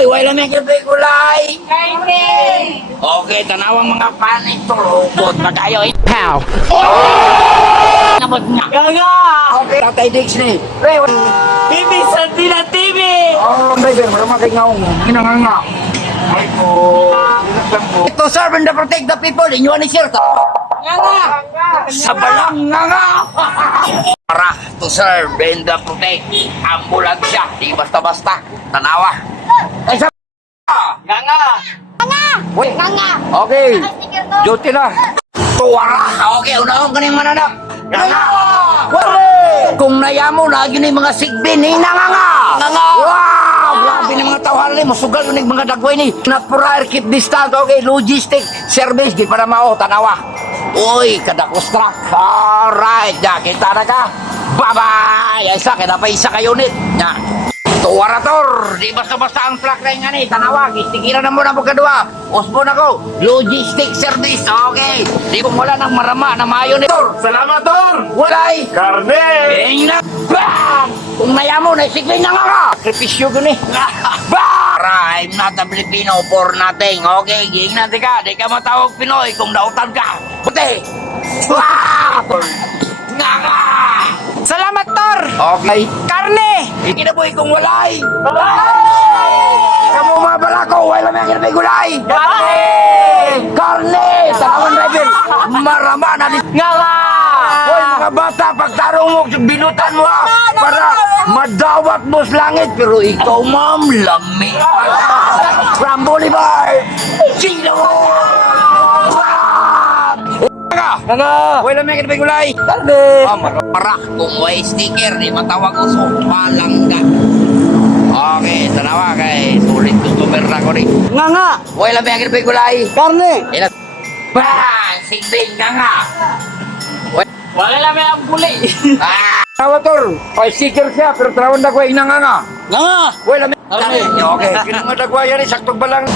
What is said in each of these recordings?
Pinoy, wala may gulay. Kainin! Okay, tanawang mga panit to. Robot na tayo. Pow! Namot nga. Ganga! Okay, Tatay Dix ni. Pre, TV Sandila TV! oh, baby, wala makingawang. Ginanganga. Ay po. Lang po. To serve and to protect the people. Inyo ni sir. Ganga! Sa balang nga. Para to serve and to protect. Ambulansya. Di basta-basta. Tanawa. Ay, sa Ganga! wait. Nga. Okay. Duty na. Tuwara. Okay, unahon ka niyang mananap. Nga. Wala. Kung nayamo na, yun yung mga sigbin. Hinanganga. Nga. Wow. Grabe ng mga tawaran ni. Masugal yun yung mga dagway ni. Napura, keep distance. Okay, logistic service. Di pa na mao. Tanawa. Uy, kadakustrak. Alright. Ya, kita na ka. Bye-bye. Isa, kaya pa isa ka unit. Ya. Tuwarator, di basta-basta ang plak na nga ni, tanawag, istigiran na muna po kadua, usbo na ko, logistic service, okay, di ko wala nang marama na mayo ni Tor, Salamat, Tor! walay, Karne! bang na, bang, kung nayamo na, siglin na nga, kripisyo ko ni, bara, I'm not a Filipino for nothing, okay, giging natin ka, di ka matawag Pinoy kung nautan ka, buti, nga, Salamat, Tor! okay, Karne! ikinaboy kong walay, kamu mga balako, wala may kinabay gulay, Karne! karne, tanawan driver, marama na di, Ganga! hoy mga bata, pagtarong mo, binutan mo ha, para madawat mo sa langit, pero ikaw ma'am, lami, from Bolivar, sino mo, Ganga! wala may kinabay gulay, Karne! Para kung may sticker, di matawag ko so palangga. Okay, tanawa kay sulit customer na ko rin. Ganga! Wala may agad gulay. Karne! Ilan? Bang! Sigbing ka nga. Wala namin ang gulay! Tawator, may sticker siya, pero tarawan na ko ay nga. Ganga! Wala may... Okay. Okay, kinangadagwa yan, saktong balang.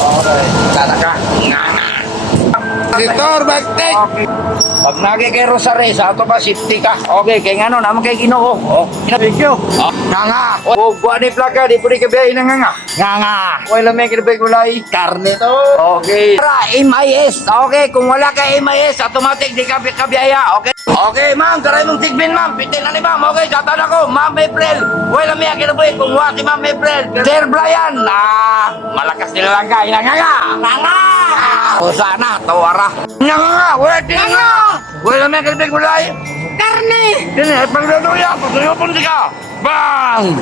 Okay, sana ka. Nga. Sitor, bagtek! Okay. Pag nagi kay Rosare, sa ato ba, safety ka. Okay, kay nga no, naman kay Ginoo. Oh, Thank you! nga. Oh, buwan ni plaka, di po di kabiyahin na nga. Nga. Wala may kinabay gulay. Karne to. Okay. Para, MIS. Okay, kung wala ka MIS, automatic di ka kabiyaya. Okay. Okay, ma'am, taray mong tigbin, ma'am. Pitin na ni ma'am. Okay, tatan ako. Ma'am April. Wala may kinabay kung wala si Ma'am April. Sir Brian. Malakas nila lang ka. Nga. Ganga! O sana, tawara. Nga. Wala nga. Wala may kinabay gulay. Karne! Dili, pagdaduya. Pagdaduya po ka. Bang!